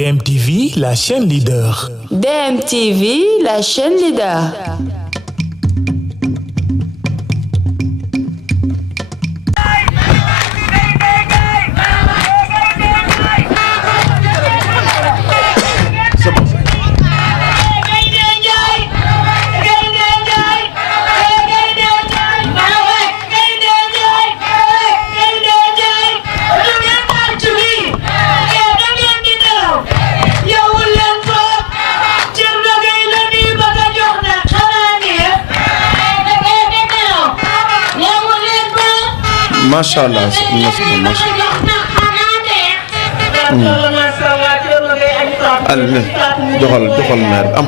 DMTV, la chaîne leader. DMTV, la chaîne leader. Masha Allah, doxal meer am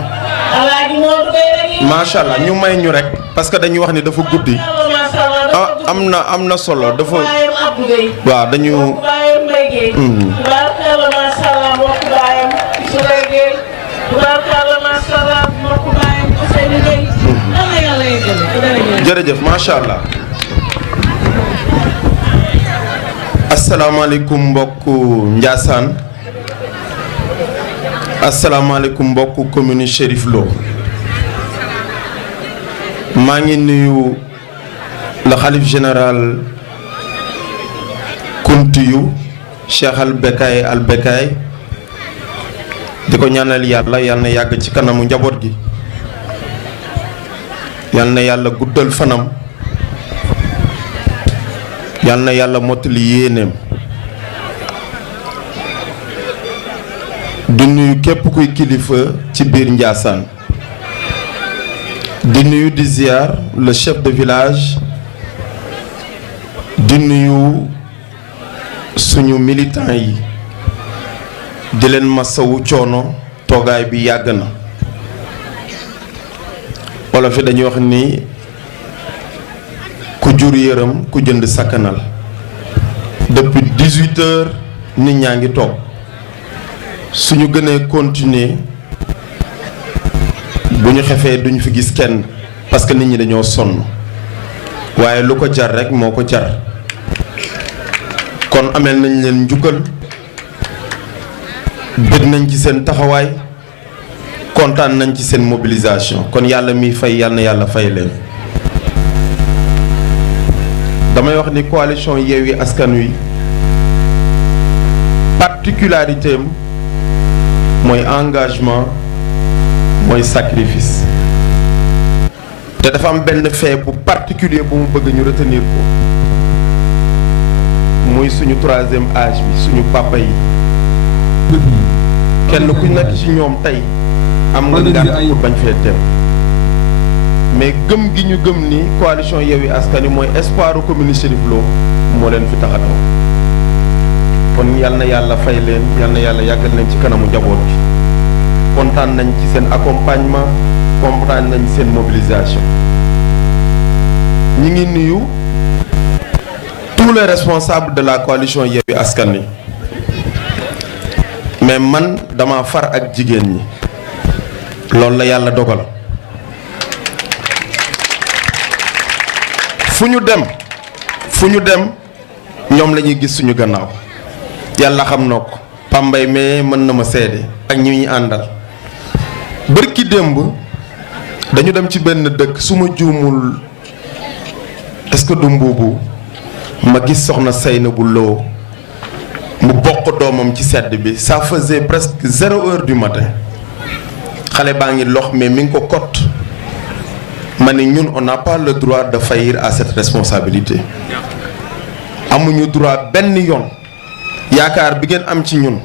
Masha Allah ñu may ñu rek parce que dañuy wax ni dafa guddi am na solo dafa waaw dañu jërëjëf Masha Allah. asalaamaaleykum mbokku Ndiassane asalaamaaleykum mbokku commune Chérif Lo maa ngi nuyu le khalife général Kountiyu Cheikh Al Bekkay di ko ñaanal yàlla yal na yàgg ci kanamu njaboot gi yal na yàlla guddal fanam yal na yàlla mottali yéeneem di nuyu képp kuy kilifa ci biir Ndiassane di nuyu di ziar le chef de village di nuyu suñu militant yi di leen masawu coono toogaay bi yàgg na wala fi dañuy wax ni ku jur yërëm ku jënd sakkanal depuis 18 heures nit ñaa ngi toog suñu gënee continuer bu ñu xefee duñu fi gis kenn parce que nit ñi dañoo sonn waaye lu ko jar rek moo ko jar kon ameel nañ leen njukkal bëgg nañ ci seen taxawaay kontaan nañ ci seen mobilisation kon yàlla miy fay yàlla na yàlla fay leen. damay wax ni coalition Yewwi Askan Wi particularité am mooy engagement mooy sacrifice te dafa am benn fait bu particulier bu mu bëgg ñu retenir ko muy suñu troisième âge bi suñu papa yi kenn ku nekk ci ñoom tey am nga ngànt pour bañ fee teew mais gëm gi ñu gëm ni coalition Yewwi Askan Wi mooy espoiru commune Chérif Lo moo leen fi tax a taw kon yal na yàlla fay leen yal na yàlla yàggal leen ci kanamu njaboot bi kontaan nañ ci seen accompagnement kontaan nañ ci seen mobilisation. ñi ngi nuyu tous les responsables de la coalition Yewwi Askan Wi mais man dama far ak jigéen ñi loolu la yàlla dogal. fu ñu dem ñoom la ñuy gis suñu gannaaw yàlla xam na ko Pambay mais mën na ma seede ak ñi ñuy àndal bërki démb dañu dem ci benn dëkk su ma juumul est-ce que du mbuubu ma gis soxna Seynabou Lo mu bokk doomam ci sedd bi ça faisait presque 0 heure du matin xale baa ngi lox mais mi ngi ko kot ma ne ñun on n'a pas le droit de faillir à cette responsabilité amuñu droit benn yoon yaakaar bi ngeen am ci ñun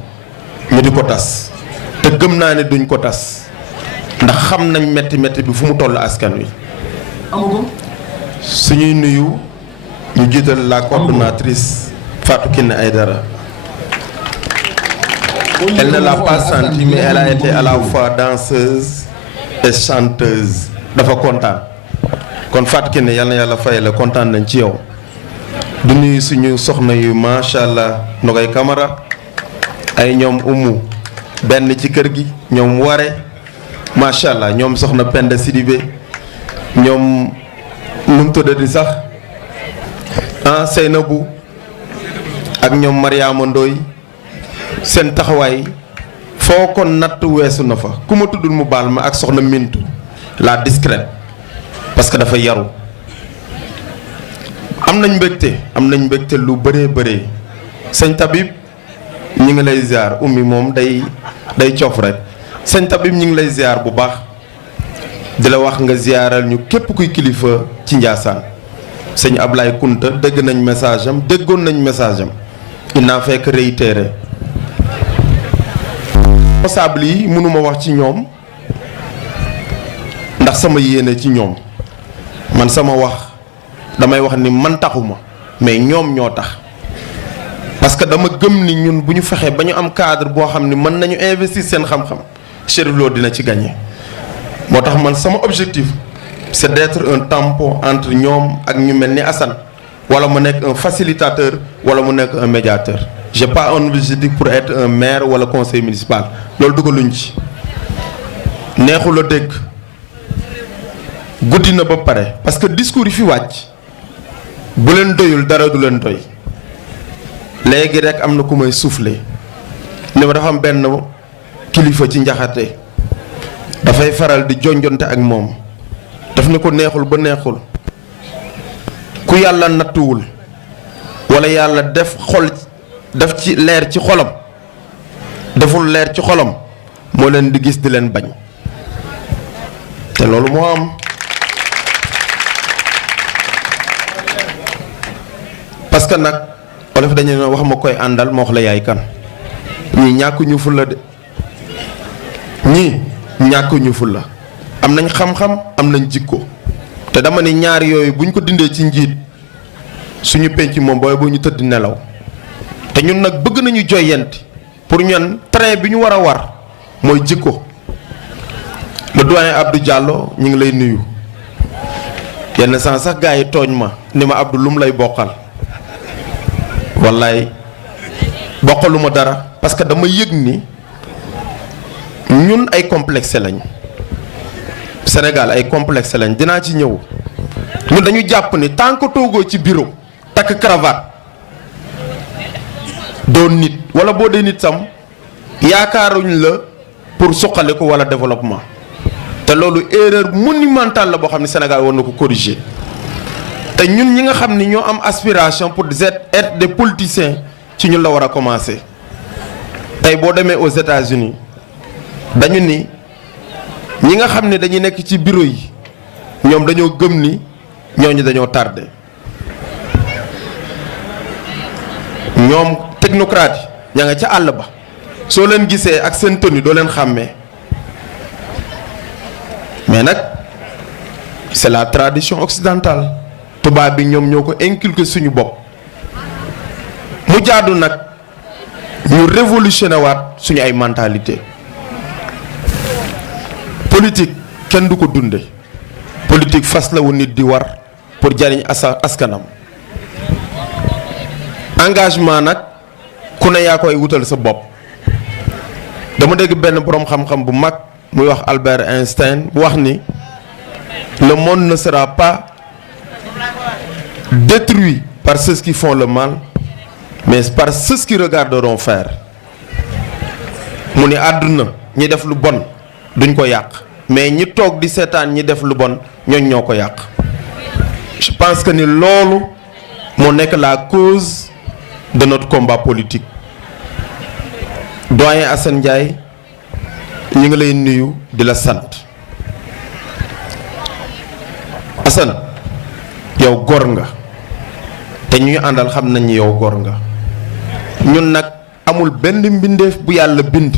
ñu di ko tas te gëm naa ne duñ ko tas ndax xam nañ métti bi fu mu toll askan wi. suñuy nuyu ñu jiital la coordonnatrice Fatou Kiné Aïdara. Elle ne l'a pas senti mais elle a été à la fois danseuse et chanteuse. dafa kontaan kon Fatou Kiné yal na yàlla fay la kontaan nañ ci yow du nuyu suñu soxna yu macha allah Nogay Camara ay ñoom umu benn ci kër gi ñoom ware macha allah ñoom soxna Penda Sidibé ñoom nu mu tuddati sax Seynabou ak ñoom Mariama Ndoy seen taxawaay foo ko natt weesu na fa ku ma tuddul mu baal ma ak soxna Mintu la discrète parce que dafa yaru. am nañ mbégte lu bëree bëree sëñ Tabib ñi ngi lay ziar ummi moom day coof rek sëñ Tabib ñi ngi lay ziar bu baax di la wax nga ziaral ñu képp kuy kilifa ci Ndiassane sëñ Ablaye Kunta dégg nañ message am déggoon nañ message am il n'a fait que réitérer responsable yi mënuma wax ci ñoom ndax sama yéene ci ñoom man sama wax damay wax ni man taxuma mais ñoom ñoo tax parce que dama gëm ni ñun bu ñu fexee ba ñu am cadre boo xam ni mën nañu investir seen xam-xam Chérif Lo dina ci gagné moo tax man sama objectif c'est d'être un tampon entre ñoom ak ñu mel ni Assane wala mu nekk un facilitateur wala mu nekk un médiateur j'ai pas un objectif pour être un maire wala conseil municipal loolu dugaluñ ci neexul a dégg guddi na ba pare parce que discours yi fi wàcc bu leen doyul dara du leen doy léegi rek am na ku may soufflé ni ma dafa am benn kilifa ci njaxate dafay faral di jonjonte ak moom daf ne ko neexul ba neexul ku yàlla nattuwul wala yàlla def ci leer ci xolam deful leer ci xolam moo leen di gis di leen bañ te loolu moo am parce que nag olof dañu ne wax ma koy àndal ma wax la yaay kan ñii ñàkk ñu fulla de ñii ñàkk ñu fulla am nañ xam-xam am nañ jikko te dama ne ñaar yooyu buñ ko dindee ci njiit suñu penc moom booy bu ñu tëdd nelaw te ñun nag bëgg nañu joyanti pour ñun train bi ñu war a war mooy jikko le doyen Abdou Diallo ñu ngi lay nuyu yenn saa sax gars yi tooñ ma ni ma Abdou lu mu lay bokkal wallaay bokkaluma dara parce que dama yëg ni ñun ay complexe lañ Sénégal ay complexe lañ dinaa ci ñëw ñun dañu jàpp ni tant que toogoo ci bureau takk cravate doon nit wala boo dee nit sam yaakaaruñ la pour suqali ko wala développement te loolu erreur monumentale la boo xam ne Sénégal war na ko corriger te ñun ñi nga xam ni ñoo am aspiration pour être des politiciens ci ñun la war a commencer tey boo demee aux États-Unis dañu ni ñi nga xam ne dañuy nekk ci bureau yi ñoom dañoo gëm ni ñooñu dañoo tardé ñoom technocrate yi ña nga ca àll ba soo leen gisee ak seen tenue doo leen xàmmee mais nag c'est la tradition occidentale tubaab bi ñoom ñoo ko inculqué suñu bopp mu jaadu nag ñu révolutionné waat suñu ay mentalité politique kenn du ko dunde politique fas la wu nit di war pour jariñ askanam engagement nag ku ne yaa koy wutal sa bopp dama dégg benn boroom xam-xam bu mag muy wax Albert Einstein bu wax ni le monde ne sera pas détruit par ceux qui font le mal mais par ceux qui regarderont faire mu ni àdduna ñi def lu bon duñ ko yàq mais ñi toog di seetaan ñi def lu bon ñooñ ñoo ko yàq je pense que ni loolu moo nekk la cause de notre combat politique doyen Assane Ndiaye ñu ngi lay nuyu di la sant Assane yow góor nga te ñuy àndal xam nañ ni yow góor nga ñun nag amul benn mbindeef bu yàlla bind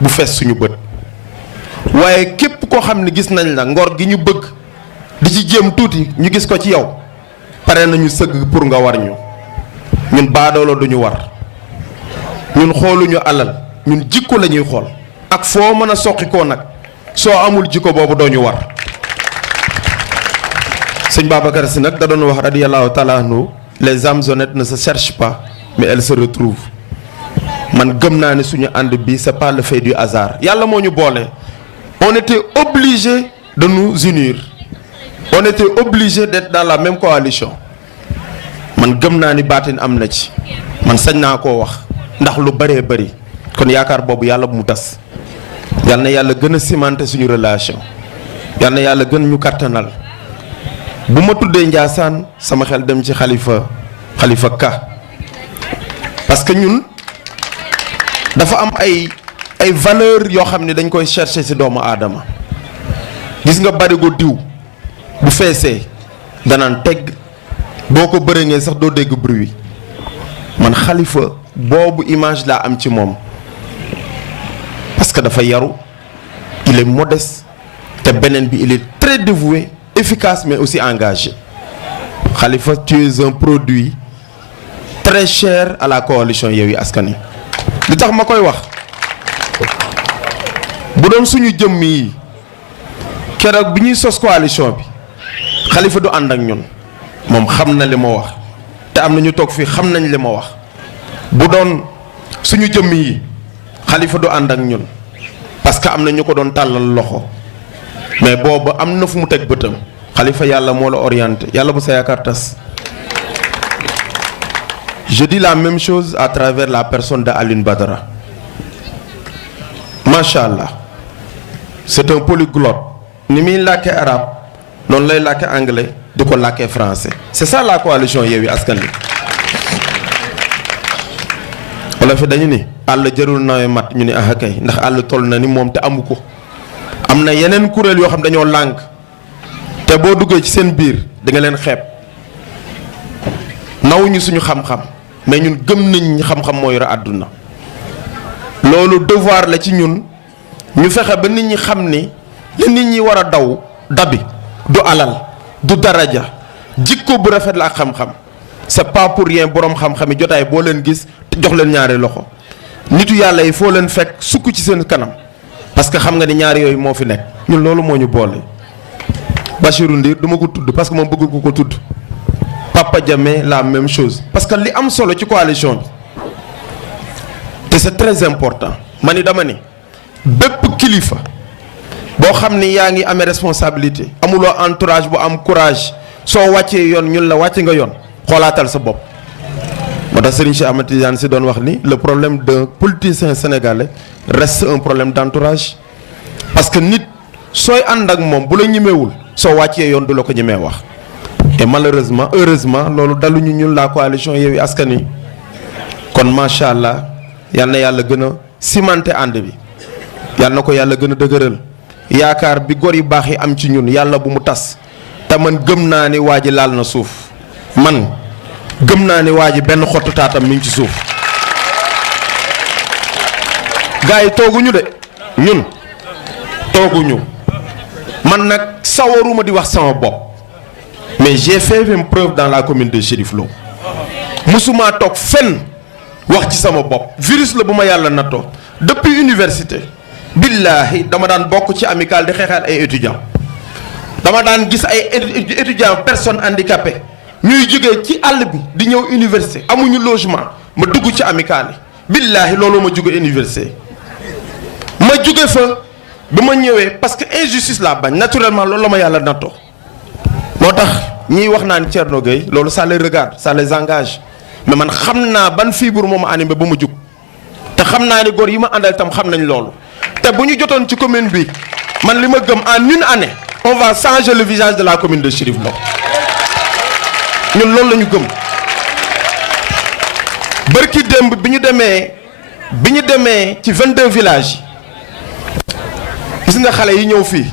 bu fees suñu bët waaye képp koo xam ne gis nañ la ngor gi ñu bëgg di ci jéem tuuti ñu gis ko ci yow pare nañu sëgg pour nga war ñu ñun baadoolo duñu war ñun xooluñu alal ñun jikko la ñuy xool ak foo mën a soqi koo nag soo amul jikko boobu doo ñu war sëñ Babacar Sy nag da doon wax radiyallahu taala anhu les âmes honnêtes ne se cherchent pas mais elles se retrouvent man gëm naa ne suñu ànd bi c'est pas le fait du hasard yàlla moo ñu boole on était obligé de nous unir on était obligé d'être dans la même coalition man gëm naa ni baatin am na ci man sañ naa koo wax ndax lu bëree bëri kon yaakaar boobu yàlla bu mu tas yal na yàlla gën a cimenter suñu relation yal na yàlla gën ñu kattanal bu ma tuddee Ndiassane sama xel dem ci Khalifa Ka parce que ñun dafa am ay valeur yoo xam ne dañ koy chercher ci doomu aadama gis nga barigo diw bu feesee danaan tegg boo ko bërëngee sax doo dégg bruit man Khalifa boobu image laa am ci moom parce que dafa yaru il est modeste te beneen bi il est très dévoué efficace mais aussi engagé Khalifa tu es un produit très cher à la coalition Yewwi Askan Wi li tax ma koy wax bu doon suñu jëmm yi keroog bi ñuy sos coalition bi Khalifa du ànd ak ñun moom xam na li ma wax te am na ñu toog fii xam nañ li ma wax bu doon suñu jëmm yi Khalifa du ànd ak ñun parce que am na ñu ko doon tàllal loxo mais boobu am na fu mu teg bëtam Khalifa yàlla moo la orienté yàlla bu sa yaakaar tas. Je dis la même chose à travers la personne de Alioune Badara Machallah c'est un polyglotte ni muy làkkee arabe noonu lay làkkee anglais di ko làkkee français c'est ça la coalition Yewwi Askan Wi wala fi dañu ni àll jarul nawe mat ñu ni ah kay ndax àll toll na ni moom te amu ko am na yeneen kuréel yoo xam dañoo lànk te boo duggee ci seen biir da nga leen xeeb nawuñu suñu xam-xam mais ñun gëm nañ xam-xam moo yore àdduna loolu devoir la ci ñun ñu fexe ba nit ñi xam ni li nit ñi war a dabi du alal du daraja jikko bu rafet la ak xam-xam c'est pas pour rien borom xam-xam yi jotaay boo leen gis te jox leen ñaari loxo nitu yàlla yi foo leen fekk sukk ci seen kanam parce que xam nga ni ñaari yooyu moo fi nekk ñun loolu moo ñu boole. Bachirou Ndir du ma ko tudd parce que moom bëggul ko tudd Papa Diamé la même chose parce que li am solo ci coalition bi te c'est très important ma ni dama ni bépp kilifa boo xam ni yaa ngi amee responsabilité amuloo entourage bu am courage soo wàccee yoon ñun la wàcce nga yoon xoolaatal sa bopp. moo tax Serigne Cheikh Ahmed Tidiane Sy doon wax ni le problème d'un politicien sénégalais reste un problème d'entourage parce que nit sooy ànd ak moom bu la ñemewul soo wàccee yoon du la ko ñemee wax. et malheureusement heureusement loolu daluñu ñun la coalition Yewwi Askan Wi kon macha allah yal na yàlla gën a cimenter ànd bi yal na ko yàlla gën a dëgëral yaakaar bi gor yu baax yi am ci ñun yàlla bu mu tas te man gëm naa ni waa ji laal na suuf man gëm naa ni waa ji benn xottu taatam mi ngi ci suuf gars yi tooguñu de ñun tooguñu man nag sawaruma di wax sama bopp. mais j'ai fait une preuve dans la commune de Chérif Lo musuma toog fenn wax ci sama bopp virus la bu ma yàlla nattoo depuis université billaahi dama daan bokk ci amicale di xeexal ay étudiants dama daan gis ay étudiants personnes handicapées ñuy jógee ci àll bi di ñëw université amuñu logement ma dugg ci amicale yi billaahi loolu ma jóge université ma jóge fa ba ma ñëwee parce que injustice laa bañ naturellement loolu la ma yàlla nattoo moo tax ñiy wax naan Thierno Gueye loolu ça les regarde ça les engage mais man xam naa ban fibre moo ma animé ba mu jug te xam naa ni góor yi ma àndal itam xam nañ loolu te bu ñu jotoon ci commune bi man li ma gëm en une année on va changer le visage de la commune de Chérif Lo ñun loolu la ñu gëm. bërki démb bi ñu demee ci 22 villages gis nga xale yi ñëw fii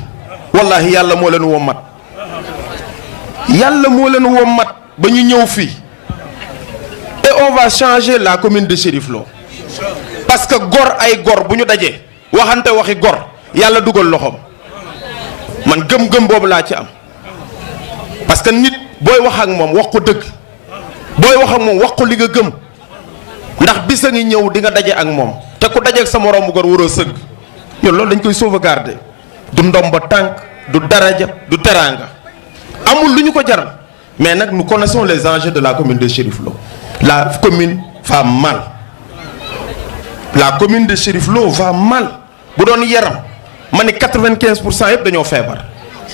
wallahi yàlla moo leen wommat yàlla moo leen wommat ba ñu ñëw fii et on va changer la commune de Chérif Lo parce que gor ay gor bu ñu dajee waxante waxi gor yàlla dugal loxoom man gëm-gëm boobu laa ci am parce que nit booy wax ak moom wax ko dëgg booy wax ak moom wax ko li nga gëm ndax bis a ngi ñëw di nga daje ak moom te ku daje ak sa moroom bu gor waroo sëgg yow loolu dañ koy sauvegarder du ndomba tànk du daraja du teraanga amul lu ñu ko jaral mais nag nous connaissons les enjeux de la commune de Chérif Lo la commune va mal la commune de Chérif Lo va mal bu doon yaram ma ne 95% yëpp dañoo feebar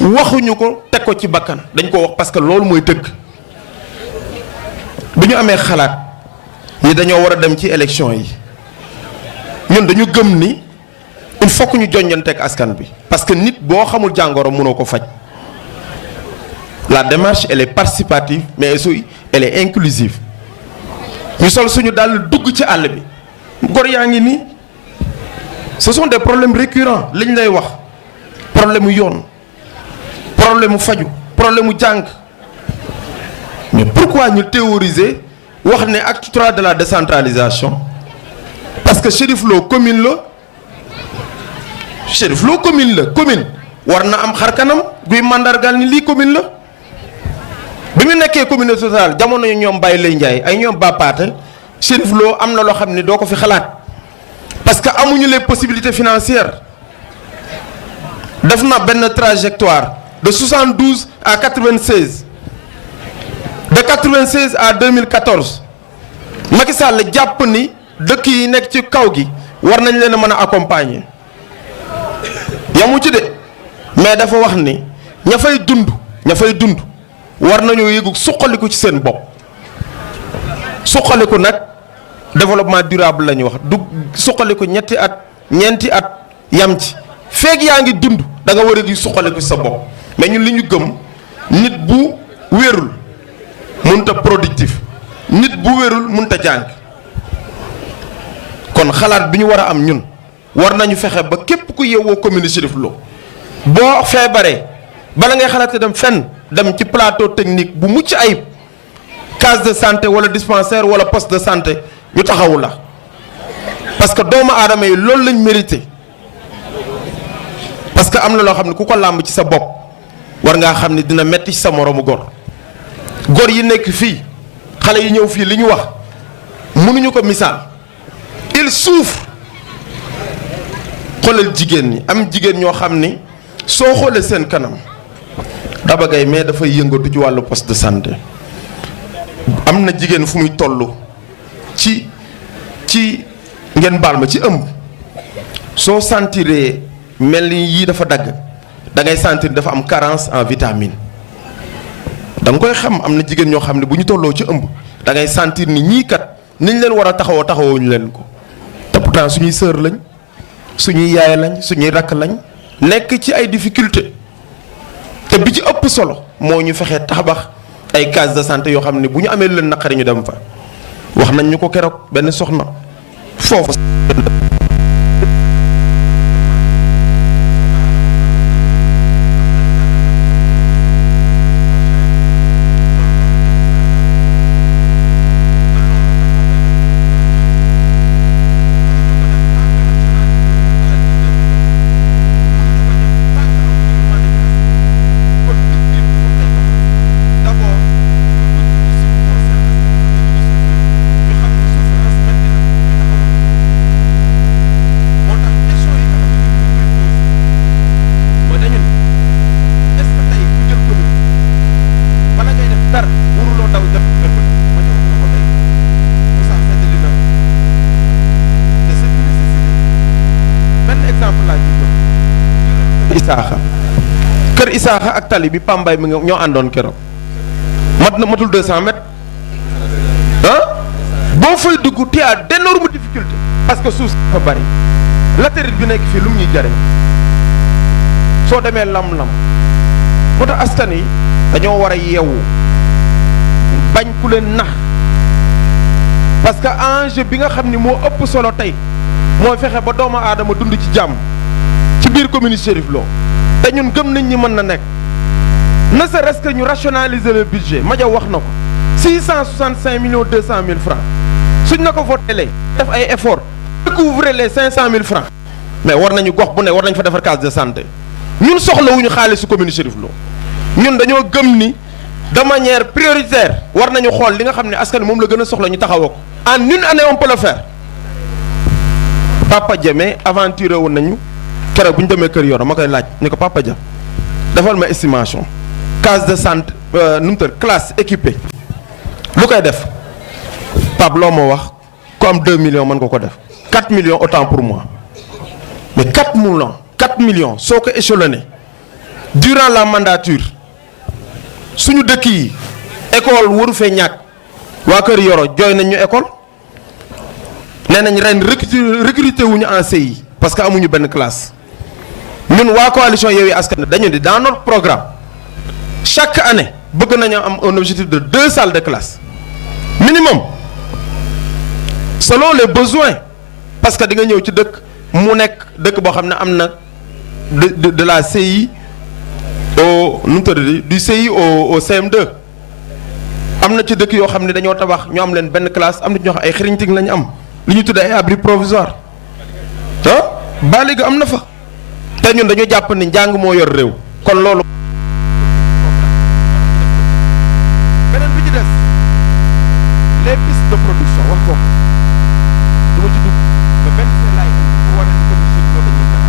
waxuñu ko teg ko ci bakkan dañ ko wax parce que loolu mooy dëgg bi ñu amee xalaat ni dañoo war a dem ci élection yi ñun dañu gëm ni il faut que ñu jonjanteeg askan bi parce que nit boo xamul jàngoro mënoo ko faj. La démarche elle est participative mais aussi elle est inclusive ñu sol suñu dàll dugg ci àll bi gor yaa ngi nii ce sont des problèmes récurrents liñ lay wax problème mu yoon problème mu faju problème mu jàng mais pourquoi ñu théoriser wax ne acte 3 de la décentralisation parce que Chérif Lo commune la Chérif Lo commune la commune war na am xar kanam guy mandargal ni lii commune la. bi mu nekkee communauté rurale jamono yi ñoom Baye Lay Ndiaye ay ñoom Bapaate Chérif Lo am na loo xam ne doo ko fi xalaat parce que amuñu les possibilités financières def na benn trajectoire de 72 à 96 de 96 à 2014 Macky Sall jàpp ni dëkk yi nekk ci kaw gi war nañ leen a mën a accompagner yamu ci de mais dafa wax ni ña fay dund. war nañoo yëgu suqaliku ci seen bopp suqaliku nag développement durable la ñuy wax du suqaliku ñetti at ñeenti at yam ci feeg yaa ngi dund da nga war a yëg suqaliku ci sa bopp mais ñun li ñu gëm nit bu wérul mënta productif nit bu wérul mënta jàng kon xalaat bi ñu war a am ñun war nañu fexe ba képp ku yeewoo commune Chérif Lo boo feebaree bala ngay xalaat dem fenn dem ci plateau technique bu mucc ayib case de santé wala dispensaire wala poste de santé ñu taxawu la parce que doomu aadama yi loolu lañ mérité parce que am na loo xam ne ku ko làmb ci sa bopp war ngaa xam ne dina metti ci sa moroomu góor yi nekk fii xale yi ñëw fii li ñu wax mënuñu ko misaal il souffre xoolal jigéen ñi am jigéen ñoo xam ni soo xoolee seen kanam Daba Gaye mais dafay yëngatu ci wàllu poste de santé am na jigéen fu muy toll ci ngeen baal ma ci ëmb soo sentiree mel ni yii dafa dagg da ngay sentir dafa am carence en vitamine da nga koy xam am na jigéen ñoo xam ne bu ñu tolloo ci ëmb da ngay sentir ni ñii kat niñ leen war a taxawuñu leen ko te pourtant suñuy sœur lañ suñuy yaay lañ suñuy rakk lañ nekk ci ay difficulté te bi ci ëpp solo moo ñu fexe tabax ay case de santé yoo xam ne bu ñu amee leen naqari ñu dem fa wax nañ ñu ko keroog benn soxna foofu. kër Isaaxa ak tali bi Pambay mi ñoo àndoon keroog matul 200 mètres boo fay dugg tu as d'énormes difficultés parce que suuf dafa bari latérite bi nekk fii lu mu ñuy jariñ soo demee lam-lam moo tax askan yi dañoo war a yeewu bañ ku leen nax parce que enjeu bi nga xam ni moo ëpp solo tey mooy fexe ba doomu aadama dund ci jàmm ci biir commune Chérif Lo te ñun gëm nañ ñi mën na nekk ne serait-ce que ñu rationaliser le budget Madia wax na ko 665 millions 200 000 francs suñ na ko voté def ay effort découvrir les 500 000 francs mais war nañu gox bu ne war nañ fa defar case de santé ñun soxlawuñu xaalisu commune Chérif Lo ñun dañoo gëm ni de manière prioritaire war nañu xool li nga xam ne askan moom la gën a soxla ñu taxawoo ko en une année on peut le faire Papa Diame aventuré woon nañu keroog bu ñu demee Kër Yoro ma koy laaj ni ko Papa Dia defal ma estimation case de santé nu mu tëdd classe équipée lu koy def Pape loo ma wax ku am 2 millions mën nga ko def 4 millions autant pour moi mais 4 millions soo ko échelonné durant la mandature suñu dëkk yi école waru fee ñàkk waa Kër Yoro jooy nañ ñu école nee nañ ren recruter wuñu en CI parce que amuñu benn classe ñun waa coalition Yewwi Askan dañu di dans notre programme chaque année bëgg nañu am un objectif de 2 salles de classe minimum selon les besoins parce que di nga ñëw ci dëkk mu nekk dëkk boo xam ne am na de la CI au nu mu tudd du CI au CM2 am na ci dëkk yoo xam ne dañoo tabax ñu am leen benn classe am na ci ñoo xam ay xiriñting lañu am li ñu tudd ay abri provisoire ba léegi am na fa te ñun dañu jàpp ni njàng moo yor réew kon loolu. beneen bi ci des les pistes de production wax ko du ma ci dugg mais benn seen laay bu war a di commission loolu dañuy dara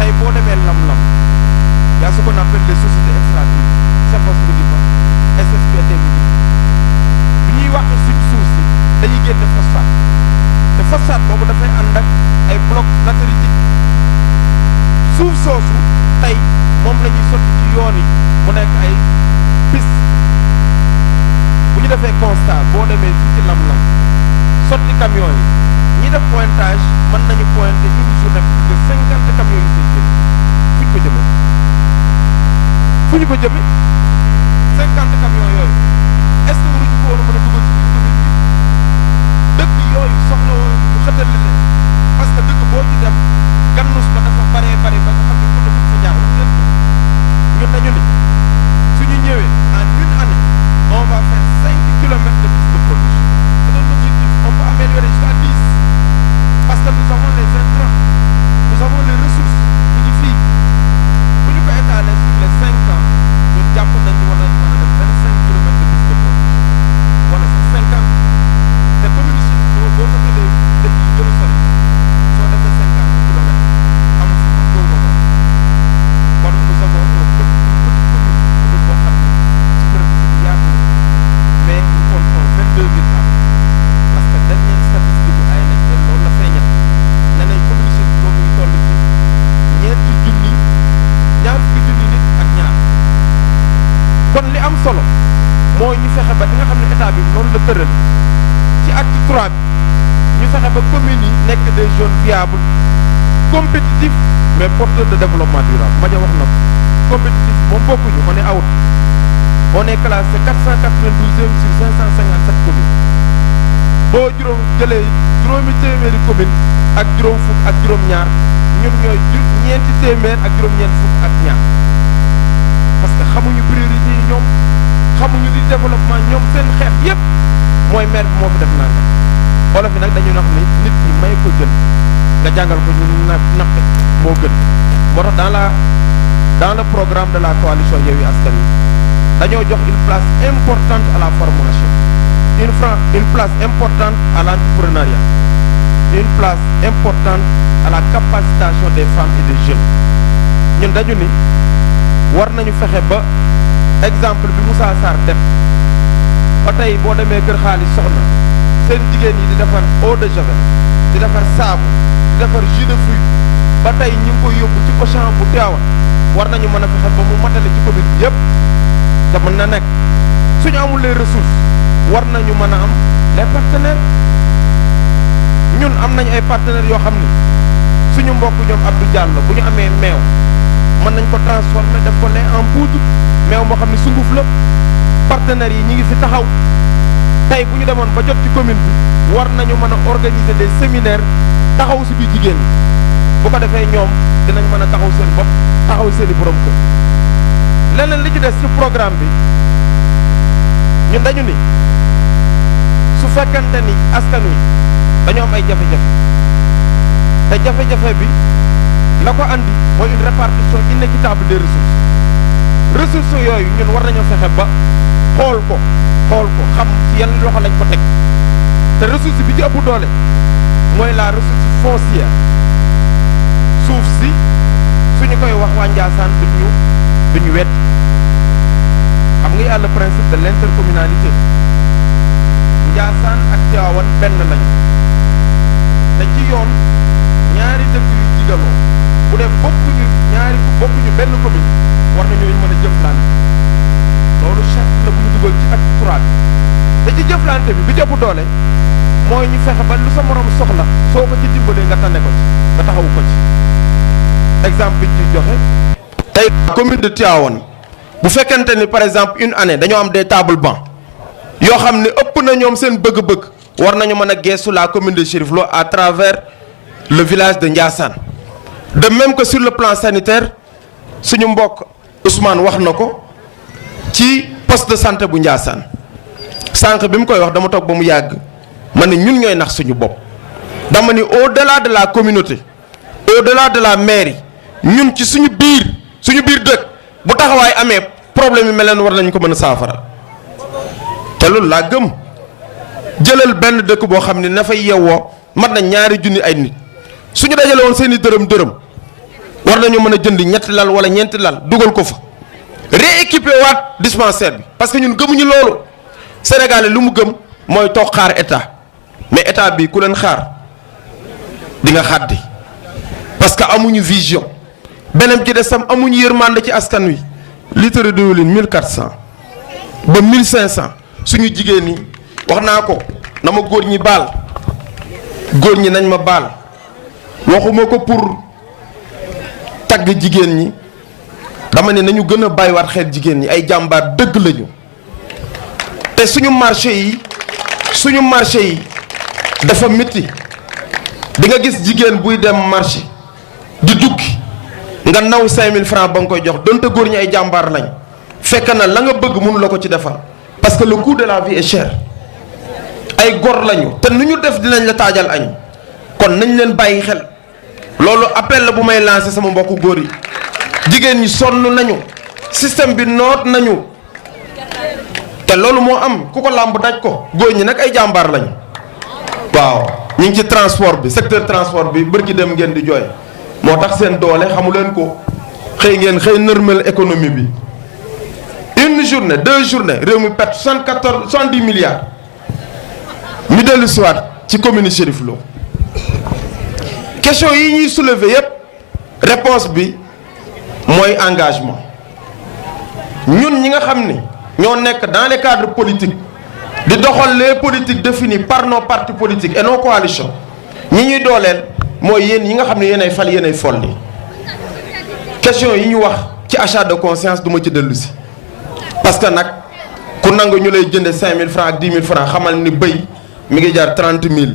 tey boo demee lam-lam yaa ce qu'on appelle les sociétés extractives CEPOS mu ngi fa SSPT mu ngi bi ñuy wax suñ suuf si dañuy génne phosphate te phosphate boobu dafay ànd ak ay bloc latéritique suuf soosu tey moom la ñuy sotti ci yoon yi mu nekk ay piste bu ñu defee constat boo demee fii ci lam-lam sotti camion yi ñi def pointage mën nañu pointer une journée plus de 50 camions yu see jël fu ñu ko jëmee 50 camions yooyu est-ce que waruñu ko war a mën a dugal ci commune bi dëkk yooyu soxla woon ñu xëtal leen parce que dëkk boo ci dem gannus ba dafa baree bari ba nga xam ne ko dafa fa jaar wax ngeen ñun dañu ni suñu ñëwee en une année on va faire 5 kilomètres de piste de production c'est un objectif on peut améliorer jusqu'à 10 parce que nous avons les intrants nous avons les ressources ñu ngi fii bu ñu ko étaler sur les 5 ans ñun jàpp nañu war nañu mën a def 25 kilomètres de piste de production wala sax 50 te commune si boo ko jëlee dëkk yi gën a sori soo defee 50 kilomètres amul si ko góob ko kon nous avons un petit commune boo xam ne superficie bi yaatu mais nous comptons 22 000 âmes parce que dernière statistique bu ANSD loolu la feeñal nee nañ commune si boobu ñu toll ci ñeenti junni ñaar fukki junni nit ak ñaar kon li am solo mooy ñu fexe ba li nga xam ne état bi noonu la tëral ci acte 3 bi ñu fexe ba communes yi nekk des zones viables compétitifs mais porteurs de développement durable ma ja wax na ko compétitif moom bokkuñu on est out on est classé 492e sur 557 communes boo jëlee juróomi téeméeri commune ak juróom fukk ak juróom-ñaar ñun ñooy ñeenti téeméer ak juróom-ñeent fukk ak ñaar parce que xamuñu priorité yi ñoom xamuñu li développement ñoom seen xeex yépp mooy maire bi moo fi def nangam olof yi nag dañu wax ni nit ñi may ko jën nga jàngal ko ñu nappe moo gën moo tax dans le programme de la coalition Yewwi Askan Wi dañoo jox une place importante à la formation une place importante à l'entrepreneuriat une place importante à la capacitation des femmes et des jeunes ñun dañu ni war nañu fexe ba exemple bi Moussa Sarr def ba tey boo demee kër xaalis soxna seen jigéen yi di defar eau de javel di defar saabu di defar jus de fruits ba tey ñu ngi koy yóbbu ci Auchan bu Tivaouane war nañu mën a fexe ba mu matale ci commune bi yëpp te mën na nekk suñu amul les ressources war nañu mën a am les partenaires ñun am nañu ay partenaires yoo xam ni suñu mbokk ñoom Abdou Diallo bu ñu amee meew mën nañ ko transformer def ko lait en poudre meew moo xam ne sunguf la partenaires yi ñi ngi fi taxaw tey bu ñu demoon ba jot ci commune bi war nañu mën a organiser des séminaires taxaw si biir jigéen ñi bu ko defee ñoom dinañ mën a taxaw seen bopp taxaw seeni borom kër leneen li ci des ci programme bi ñun dañu ni su fekkante ni askan wi dañoo am ay jafe-jafe te jafe-jafe bi la ko andi mooy une répartition inéquitable des ressources yooyu ñun war nañoo fexe ba xool ko xam ci yan loxo lañ ko teg te ressource bi ci ëpp doole mooy la ressource foncière suuf si suñu koy wax waa Ndiassane duñu wet xam nga yàlla principe de l'intercommunalité Ndiassane ak Tivaouane benn lañu te ci yoon ñaari dëkk yu jigaloo bu dee bokkuñu benn commune war nañoo mën a jëflante loolu charte la bu ñu dugal ci acte 3 bi te ci jëflante bi ci ëpp doole mooy ñu fexe ba lu sa morom soxla soo ko ci dimbalee nga tànne ko ci nga taxawu ko ci exemple bi ci joxe tey commune de Tivaouane bu fekkente ni par exemple une année dañoo am des tables bancs yoo xam ne ëpp na ñoom seen bëgg-bëgg war nañu mën a geestu la commune de Chérif Lo à travers le village de Ndiassane de même que sur le plan sanitaire suñu mbokk Ousmane wax na ko ci poste de santé bu Ndiassane sànq bi mu koy wax dama toog ba mu yàgg ma ne ñun ñooy nax suñu bopp dama ni au-delà de la communauté au-delà de la mairie ñun ci suñu biir dëkk bu taxawaay amee problème yi mel leen war nañ ko mën a saafara te loolu laa gëm jëlal benn dëkk boo xam ne na fay yewwoo mat na 2 junni ay nit suñu dajale woon seen i dërëm war nañu mën a jënd ñetti lal wala ñeenti lal dugal ko fa rééquiper waat dispensaire bi parce que ñun gëmuñu loolu Sénégal lu mu gëm mooy toog xaar état mais état bi ku leen xaar di nga xaddi parce que amuñu vision beneen ci des tam amuñu yërmande ci askan wi litre diwlin 1400 ba 1500 suñu jigéen ñi wax naa ko na ma góor ñi baal góor ñi nañ ma baal waxuma ko pour tagg jigéen ñi dama ne nañu gën a bàyyiwaat xel jigéen ñi ay jàmbaar dëgg lañu te suñu marché yi dafa métti di nga gis jigéen buy dem marché di dukki nga naw 5000 francs ba nga koy jox donte góor ñi ay jàmbaar lañ fekk na la nga bëgg mënu la ko ci defal parce que le coût de la vie est cher ay gor lañu te nu ñu def dinañ la taajal añ kon nañ leen bàyyi xel loolu appel la bu may lancer sama mbokku góor yi jigéen ñi sonn nañu système bi noot nañu te loolu moo am ku ko làmb daj ko góor ñi nag ay jàmbaar lañu waaw ñu ngi ci transport bi secteur transport bi bërki dem ngeen di jooy moo tax seen doole xamu leen ko xëy nërmel économie bi une journée 2 journées réew mi perte 70 milliards ñu dellu siwaat ci commune Chérif Lo question yi ñuy soulever yépp réponse bi mooy engagement ñun ñi nga xam ni ñoo nekk dans les cadres politiques di doxal les politiques définies par nos partis politiques et nos coalitions ñi ñuy dooleel mooy yéen yi nga xam ne yéenay fal yéenay folli question yi ñu wax ci achat de conscience du ma ci dellu si parce que nag ku nangu ñu lay jënde 5000 francs ak 10 000 francs xamal ni bëy mi ngi jar 30 000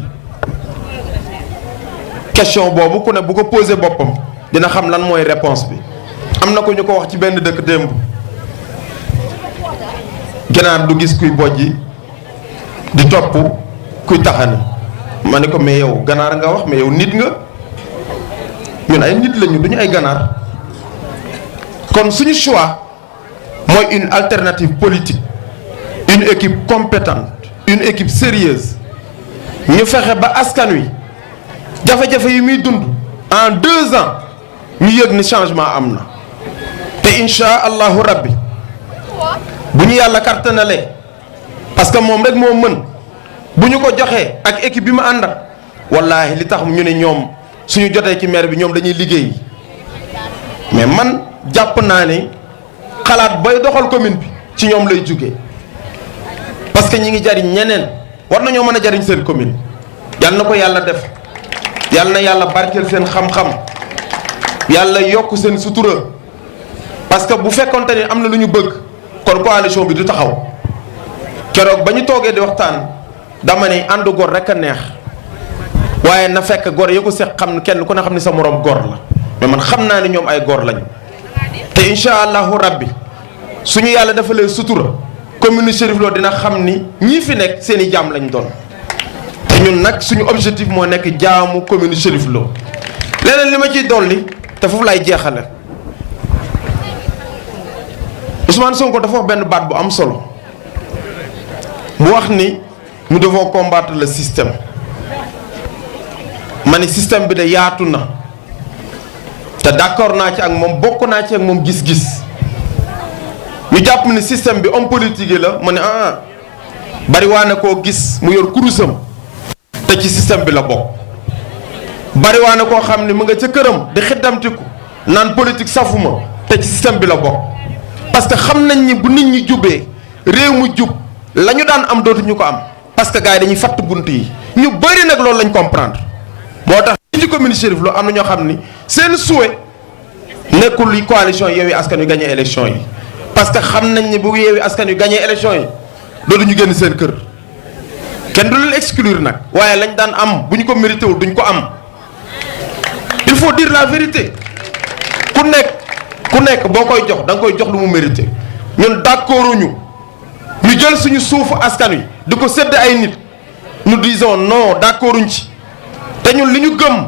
question boobu ku ne bu ko posé boppam dina xam lan mooy réponse bi am na ko ñu ko wax ci benn dëkk démb ganaar du gis kuy bojji di topp kuy taxani ma ne ko mais yow ganaar nga wax mais yow nit nga ñun ay nit lañu duñu ay ganaar kon suñu choix mooy une alternative politique une équipe compétente une équipe sérieuse ñu fexe ba askan wi jafe-jafe yi muy dund en 2 ans ñu yëg ni changement am na te insha allahu rabbi bu ñu yàlla kartanalee parce que moom rek moo mën bu ñu ko joxee ak équipe bi mu àndal wallaahi li tax ñu ne ñoom suñu jotee ci maire bi ñoom dañuy liggéey mais man jàpp naa ne xalaat bay doxal commune bi ci ñoom lay jóge parce que ñi ngi jariñ ñeneen war nañoo mën a jariñ seen commune yàlla na ko yàlla def yàlla na yàlla barkeel seen xam-xam yàlla yokk seen sutura parce que bu fekkonte ni am na lu ñu bëgg kon coalition bi du taxaw keroog ba ñu toogee di waxtaan dama ne ànd gor rek a neex waaye na fekk gor yi ko seq xam kenn ku ne xam ni sa morom gor la mais man xam naa ni ñoom ay gor lañu te incha allahu rabbi suñu yàlla dafa leen sutura commune Chérif Lo dina xam ni ñii fi nekk seen i jaam lañ doon te ñun nag suñu objectif moo nekk jaamu commune Chérif Lo leneen li ma ciy dolli te foofu lay jeexale Ousmane Sonko dafa wax benn baat bu am solo mu wax ni nous devons combattre le système ma ni système bi de yaatu na te d'accord naa ci ak moom bokk naa ci ak moom gis-gis ñu jàpp ni système bi homme politique yi la ma ne bari waa ne koo gis mu yor kurusam te ci système bi la bokk bari waa ne koo xam ni mu nga ca këram di xiddamtiku naan politique safuma te ci système bi la bokk parce que xam nañ ni bu nit ñi jubee réew mu jub la ñu daan am dootuñu ko am parce que gars yi dañuy fatt bunt yi ñu bëri nag loolu lañ comprendre moo tax ci commune Chérif Lo am na ñoo xam ni seen souhait nekkul li coalition Yewwi Askan Wi gagné élection yi parce que xam nañ ni bu Yewwi Askan Wi gagné élection yi loolu ñu génn seen kër kenn du leen exclure nag waaye lañ daan am bu ñu ko mérité wul duñ ko am il faut dire la vérité ku nekk boo koy jox da nga koy jox lu mu mérité ñun d'accorduñu ñu jël suñu suufu askan wi di ko sédd ay nit nous disons non d'accorduñ ci te ñun li ñu gëm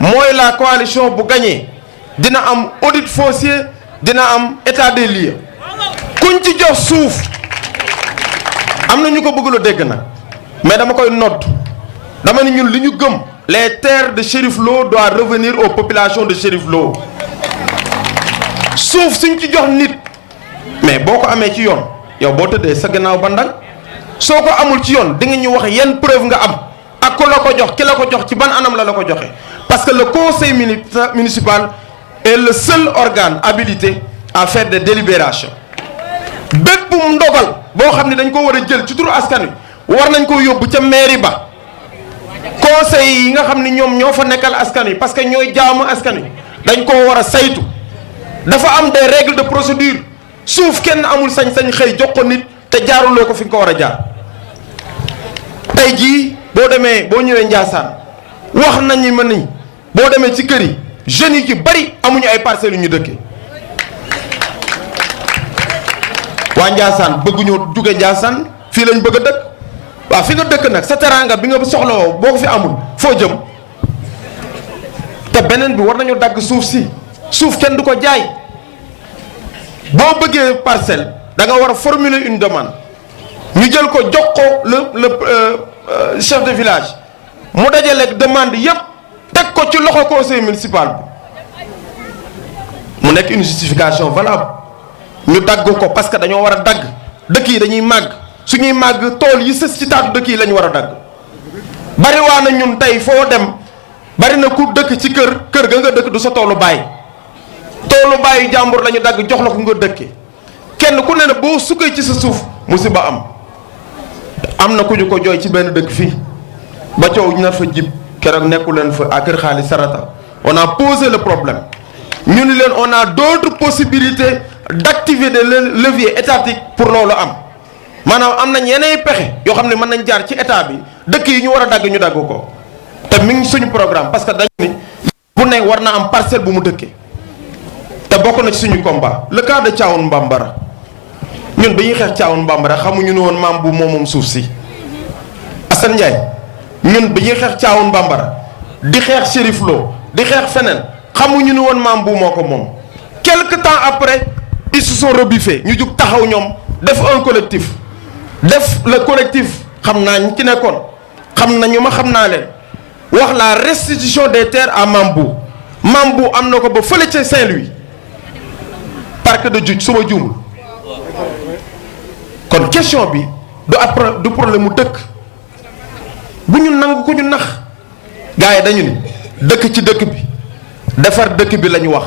mooy la coalition bu gagné dina am audit foncier dina am état des lieux kuñ ci jox suuf am na ñu ko bëgg la dégg nag mais dama koy nodd dama ne ñun li ñu gëm les terres de Chérif Lo doivent revenir aux populations de Chérif Lo suuf suñ ci jox nit mais boo ko amee ci yoon yow boo tëddee sa gannaaw ba ndang soo ko amul ci yoon di nga ñu wax yenn preuve nga am ak ko la ko jox ki la ko jox ci ban anam la ko joxe parce que le conseil municipal est le seul organe habilité à faire des délibérations bépp ndogal boo xam ne dañ ko war a jël ci turu askan wi war nañ ko yóbbu ca mairie ba conseil yi nga xam ne ñoom ñoo fa nekkal askan wi parce que ñooy jaamu askan wi dañ koo war a saytu dafa am des règles de procédure suuf kenn amul sañ-sañ xëy jox ko nit te jaaruloo ko fi nga ko war a jaar tey jii boo ñëwee Ndiassane wax nañu ma ni boo demee ci kër yi jeunes yi ci bari amuñu ay parcelles yu ñu dëkkee waa Ndiassane bëgguñoo jóge Ndiassane fii lañ bëgg a dëkk waaw fi nga dëkk nag sa teraanga bi nga soxlawoo boo ko fi amul foo jëm te beneen bi war nañu dagg suuf si suuf kenn du ko jaay boo bëggee parcelle da nga war a formuler une demande ñu jël ko jox ko le chef de village mu dajaleeg demande yépp teg ko ci loxo conseil municipal bi mu nekk une justification valable ñu dagg ko parce que dañoo war a dagg dëkk yi dañuy màgg suñuy màgg tool yi sës ci taatu dëkk yi la ñu war a dagg bari waa na ñun tey foo dem bari na ku dëkk ci kër ga nga dëkk du sa toolu baay toolu baayu jàmbur la ñu dagg jox la ko nga dëkke kenn ku ne ne boo sukkee ci sa suuf musiba am na ku ñu ko jooy ci benn dëkk fii ba coow ñu nar fa jib keroog nekku leen fa à Kër Xaalis Sarata on a posé le problème ñu ni leen on a d'autres possibilités d'activer des leviers étatiques pour loolu am maanaam am nañ yeneen pexe yoo xam ne mën nañ jaar ci état bi dëkk yi ñu war a dagg ñu dagg ko te mi ngi suñu programme parce que dañu ni bu ne war na am parcelle bu mu dëkkee te bokk na ci suñu combat le cas de Thiawoune Bambara ñun ba ñuy xeex Thiawoune Bambara xamuñu ne woon maam bu moom suuf si Assane Ndiaye ñun ba ñuy xeex Thiawoune Bambara di xeex Chérif Lo di xeex feneen xamuñu ne woon maam bu moo ko moom quelque temps après ils se sont rebiffés ñu jug taxaw ñoom def un collectif def le collectif xam naa ñu ci nekkoon xam nañu ma xam naa leen wax la restitution des terres à Mambou Mambou am na ko ba fële ca Saint-Louis parc de Djoudj suma juumul kon question bi du problème mu dëkk bu ñu nangu ko ñu nax gars yi dañu ni dëkk ci dëkk bi defar dëkk bi la ñu wax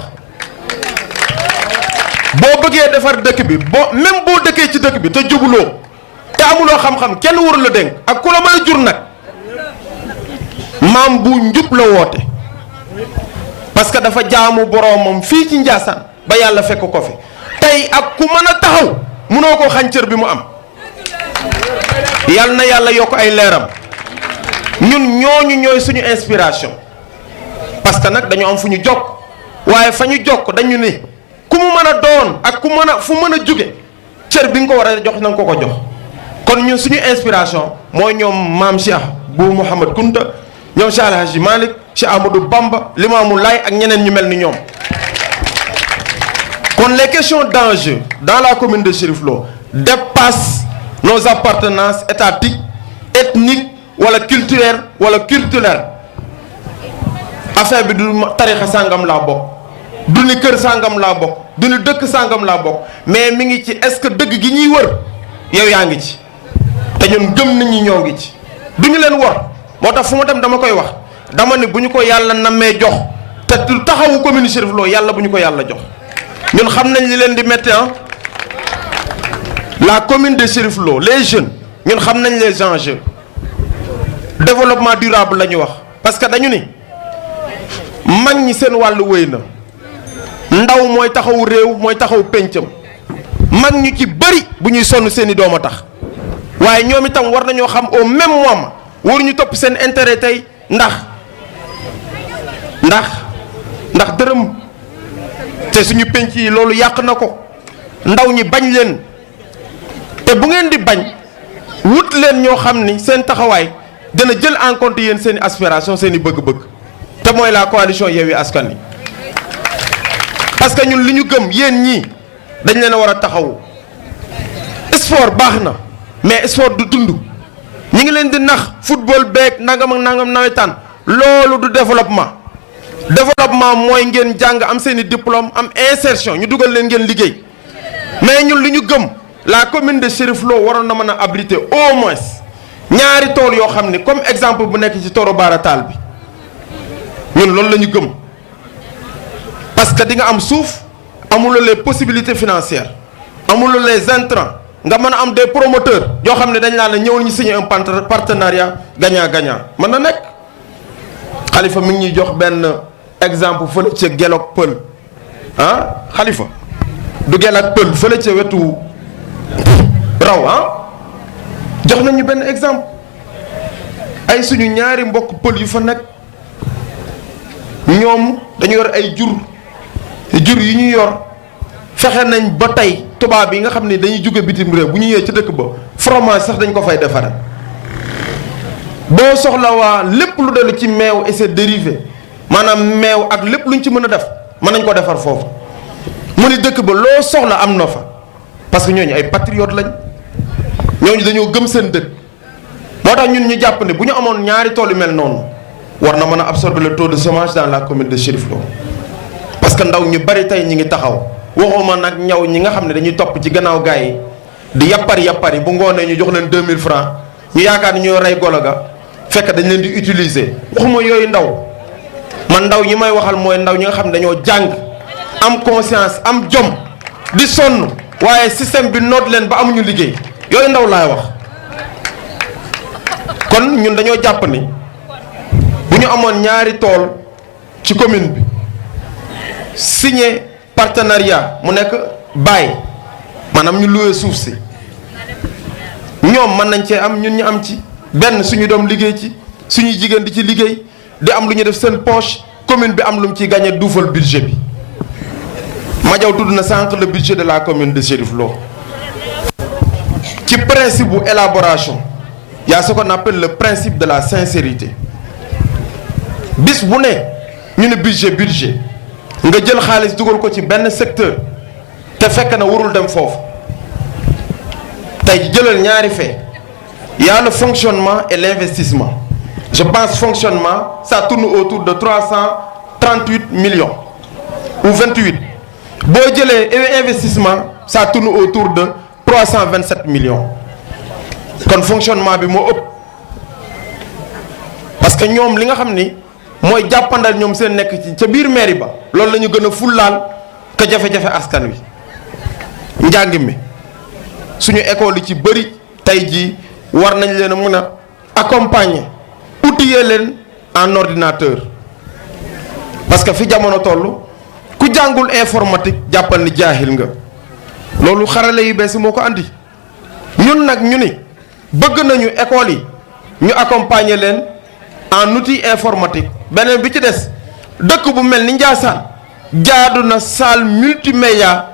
boo bëggee defar dëkk bi même boo dëkkee ci dëkk bi te jubuloo te amuloo xam-xam kenn warul la dénk ak ku la mën a jur nag maam bu njub la woote parce que dafa jaamu boroomam fii ci Ndiassane ba yàlla fekk ko fi tey ak ku mën a taxaw mënoo ko xañ cër bi mu am yal na yàlla yokk ay leeram ñun ñooñu ñooy suñu inspiration parce que nag dañu am fu ñu jokk waaye fa ñu jokk dañu ni ku mu mën a doon ak ku mën a fu mën a jóge cër bi nga ko war a jox na nga ko ko jox kon ñun suñu inspiration mooy ñoom maam Cheikh Bou Mouhamad Kounta ñoom Cheikh El Hadji Malick Cheikh Amadou Bamba Limamou Laye ak ñeneen ñu mel ni ñoom kon les questions d'enjeu dans la commune de Chérif Lo dépassent nos appartenances étatiques ethniques wala culturelles wala culturelles affaire bi du tarixa sàngam laa bokk du ni kër sàngam laa bokk du ni dëkk sàngam laa bokk mais mi ngi ci est-ce que dëgg gi ñuy wër yow yaa ngi ci te ñun gëm nañ ñi ñoo ngi ci du ñu leen wor moo tax fu ma dem dama koy wax dama ni bu ñu ko yàlla nammee jox te du taxawu commune Chérif Lo yàlla bu ñu ko yàlla jox ñun xam nañ li leen di métti la commune de Chérif Lo les jeunes ñun xam nañ les enjeux développement durable la ñu wax parce que dañu ni mag ñi seen wàllu wéy na ndaw mooy taxawu réew mooy taxaw péncam mag ñu ci bëri bu ñuy sonn seeni doom a tax waaye ñoom itam war nañoo xam au même moment waruñu topp seen intérêt tey ndax dërëm te suñu penc yi loolu yàq na ko ndaw ñi bañ leen te bu ngeen di bañ wut leen ñoo xam ni seen taxawaay dana jël en compte yéen seen i aspiration seen i bëgg-bëgg te mooy la coalition Yewwi Askan Wi parce que ñun li ñu gëm yéen ñii dañ leen a war a taxawu sport baax na mais sport du dund ñi ngi leen di nax football beeg nangam ak nangam nawetaan loolu du développement mooy ngeen jàng am seen i diplôme am insertion ñu dugal leen ngeen liggéey mais ñun li ñu gëm la commune de Chérif Lo waroon na mën a abriter au moins ñaari tool yoo xam ni comme exemple bu nekk ci Toro Bara Tall bi ñun loolu la ñu gëm parce que di nga am suuf amuloo les possibilités financières amuloo les intrants nga mën a am des promoteurs yoo xam ne dañ laa ne ñëwul ñu signer un partenariat gagnant-gagnant mën na nekk. Khalifa mi ngi ñuy jox benn exemple fële ca Gelog Pël ah Khalifa du Gelog Pël fële ca wetu raw jox nañu benn exemple ay suñu ñaari mbokk pël yu fa nekk ñoom dañu yor ay jur yu ñu yor fexe nañ ba tey tubaab yi nga xam ne dañuy jóge bitim réew bu ñu ñëwee ci dëkk ba fromage sax dañ ko fay defaree boo soxla waa lépp lu dellu ci meew et ses dérivés maanaam meew ak lépp luñ ci mën a def mën nañ ko defar foofu mu ni dëkk ba loo soxla am na fa parce que ñooñu ay patriotes lañ ñooñu dañoo gëm seen dëkk moo tax ñun ñu jàpp ne bu ñu amoon ñaari tool yu mel noonu war na mën a absorber le taux de chômage dans la commune de Chérif Lo parce que ndaw ñu bari tey ñi ngi taxaw waxuma nag ñaw ñi nga xam ne dañuy topp ci gannaaw gars yi di yappari bu ngoonee ñu jox leen 2000 francs ñu yaakaar ni ñoo rey golo ga fekk dañ leen di utiliser waxuma yooyu ndaw man ndaw ñi may waxal mooy ndaw ñi nga xam ne dañoo jàng am conscience am jom di sonn waaye système bi noot leen ba amuñu liggéey yooyu ndaw laay wax kon ñun dañoo jàpp ni bu ñu amoon ñaari tool ci commune bi signé partenariat mu nekk bail maanaam ñu loué suuf si ñoom mën nañ cee am ñun ñu am ci benn suñu doom liggéey ci suñuy jigéen di ci liggéey di am lu ñu def seen poche commune bi am lu mu ciy gagné duufal budget bi Madiaw tudd na sànq le budget de la commune de Chérif Lo ci principe bu élaboration y a ce qu'on appelle le principe de la sincérité bis bu ne ñu ne budget nga jël xaalis dugal ko ci benn secteur te fekk na warul dem foofu tey jëlal ñaari fait y a le fonctionnement et l'investissement je pense fonctionnement ça tourne autour de 338 millions ou 28 boo jëlee investissement ça tourne autour de 327 millions kon fonctionnement bi moo ëpp parce que ñoom li nga xam ni mooy jàppandal ñoom seen nekk ci ca biir mairie ba loolu la ñu gën a fullaal ka jafe-jafe askan wi njàng mi suñu école yi ci bëri tey jii war nañ leen a mën a accompagner outiller leen en ordinateur parce que fi jamono toll ku jàngul informatique jàppal ni jaahil nga loolu xarale yu bees moo ko andi ñun nag ñu ni bëgg nañu école yi ñu accompagner leen en outil informatique beneen bi ci des dëkk bu mel ni Ndiassane jaadu na salle multimédia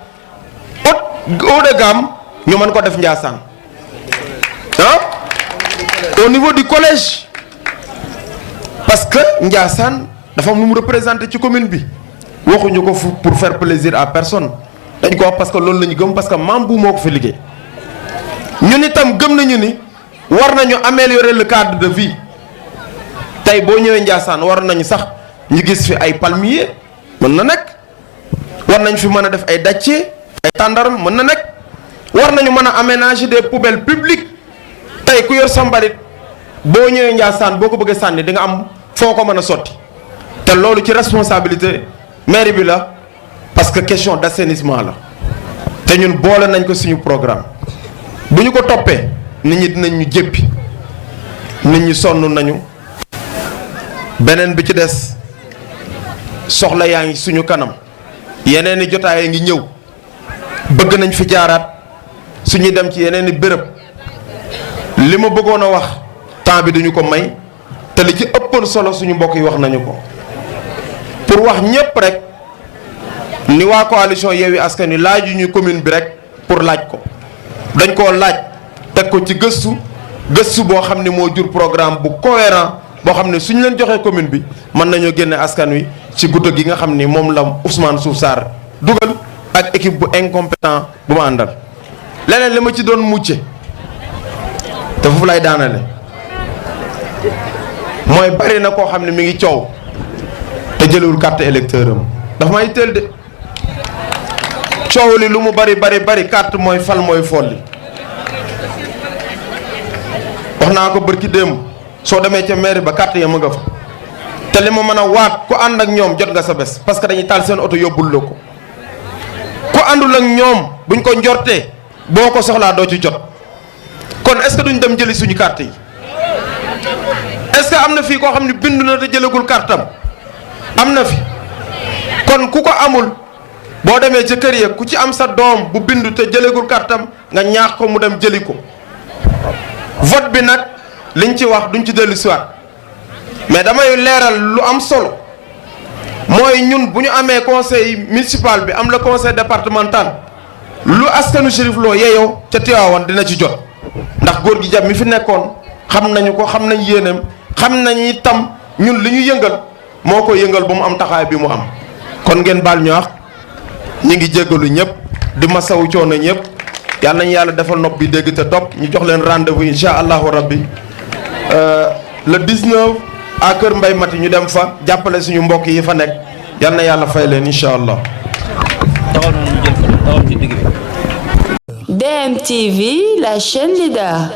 haut de gamme ñu mën ko def Ndiassane au niveau du collège parce que Ndiassane dafa am lu mu représenté ci commune bi waxuñu ko pour faire plaisir à personne dañ ko wax parce que loolu la ñu gëm parce que maam bu moo ko fi liggéey ñun itam gëm nañu ni war nañu améliorer le cadre de vie tey boo ñëwee Ndiassane war nañu sax ñu gis fi ay palmiers mën na nekk war nañ fi mën a def ay dattier ay tàndaram mën na nekk war nañu mën a aménager des poubelles publiques tey ku yor sa mbalit boo ñëwee Ndiassane boo ko bëggee sànni di nga am foo ko mën a sotti te loolu ci responsabilité mairie bi la parce que question d'assainissement la te ñun boole nañ ko suñu programme bu ñu ko toppee nit ñi dinañ ñu jéppi nit ñi sonn nañu beneen bi ci des soxla yaa ngi suñu kanam yeneen i jotaay ngi ñëw bëgg nañ fi jaaraat suñuy dem ci yeneen i béréb li ma bëggoon a wax temps bi duñu ko may te li ci ëppoon solo suñu mbokk yi wax nañu ko pour wax ñépp rek ni waa coalition Yewwi Askan Wi laajuñu commune bi rek pour laaj ko dañ koo laaj teg ko ci gëstu boo xam ne moo jur programme bu cohérent boo xam ne suñu leen joxee commune bi mën nañoo génne askan wi ci guddo gi nga xam ni moom la Ousmane Souf Sarr dugal ak équipe bu incompétent bu ma àndal. leneen li ma ci doon mucce te foofu lay daanale mooy bari na koo xam ne mi ngi coow te jëlewul carte électeur am dafa may teel de coow li lu mu bari carte mooy fal mooy folli wax naa ko bërki démb soo demee ca mairie ba carte ya ma nga fa te li ma mën a waat ku ànd ak ñoom jot nga sa bés parce que dañuy taal seen oto yóbbul la ko ku àndul ak ñoom buñ ko njortee boo ko soxlaa doo ci jot kon est-ce que duñ dem jëli suñu carte yi est-ce que am na fii koo xam ne bindu na te jëlagul kartam am na fi kon ku ko amul boo demee ca kër ya ku ci am sa doom bu bindu te jëlagul kartam nga ñaax ko mu dem jëli ko vote bi nag liñ ci wax duñ ci dellu siwaat mais damay leeral lu am solo mooy ñun bu ñu amee conseil municipal bi am la conseil départemental lu askanu Chérif Lo yeeyoo ca Tivaouane dina ci jot ndax góor gi jàpp mi fi nekkoon xam nañu ko xam nañ yéeneem xam nañ itam ñun li ñu yëngal moo ko yëngal ba mu am taxawaay bi mu am kon ngeen baal ñu wax ñi ngi jéggalu ñëpp di masawu coono ñëpp yàlla nañu yàlla defal nopp bi dégg te topp ñu jox leen rendez-vous incha allahu rabbi le 19 à Kër Mbay Mati ñu dem fa jàppale suñu mbokk yi fa nekk yal na yàlla fay leen incha allah. DMTV, la chaîne leader.